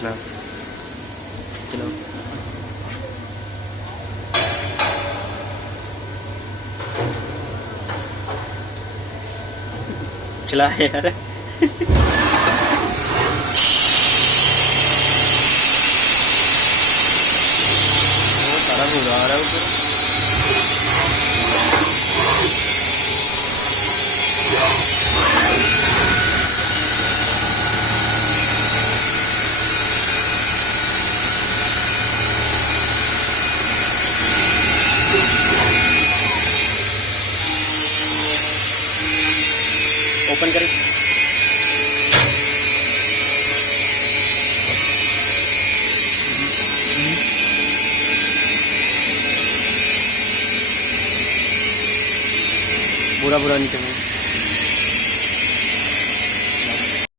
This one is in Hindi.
चला चलो चला यार सारा बुरा आ रहा है ऊपर। ओपन करें बुरा बुरा नहीं करना।